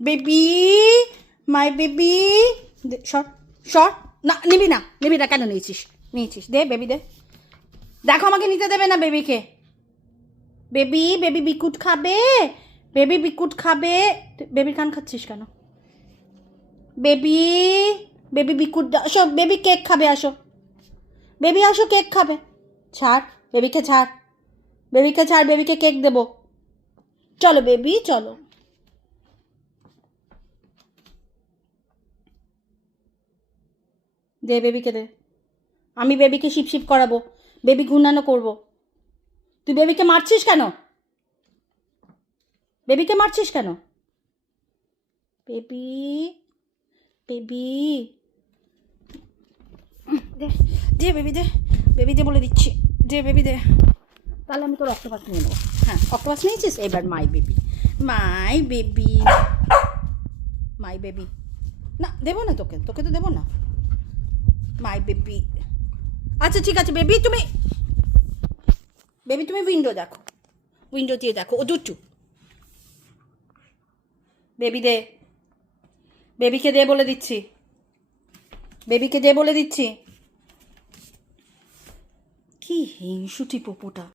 Baby, my baby. Short short. না নিবি না, নিবি না, কেন নিয়েছিস? নিয়েছিস, দে বেবি দে। দেখো আমাকে নিতে দেবে না বেবিকে। বেবি, বেবি বিকুট খাবে, বেবি বিকুট খাবে। বেবির কান খাচ্ছিস কেন? বেবি, বেবি বিকুট আসো, বেবি কেক খাবে, আসো বেবি, আসো কেক খাবে। ছাড় বেবিকে, ছাড় বেবিকে, ছাড় বেবিকে, কেক দেবো। চলো বেবি চলো। দে বেবিকে দে, আমি বেবিকে শিপ শিপ করাবো, বেবি ঘূর্ণানো করবো। তুই বেবিকে মারছিস কেন? বেবিকে মারছিস কেন? বেবি, বেবি দে, দে বেবি দে, বেবি দে বলে দিচ্ছি, দে বেবি দে। তাহলে আমি তোর অক্টোপাস নিয়ে নেবো। হ্যাঁ অক্টোপাস নিয়েছিস, এবার my baby, my baby, my baby. না দেবো না তোকে, তোকে তো দেবো না। My baby. আচ্ছা ঠিক আছে বেবি, তুমি বেবি তুমি উইন্ডো দেখো, উইন্ডো দিয়ে দেখো। ও দুটু বেবি দে, বেবিকে দে বলে দিচ্ছি, বেবিকে দে বলে দিচ্ছি। কি হিংসুটি পোপোটা।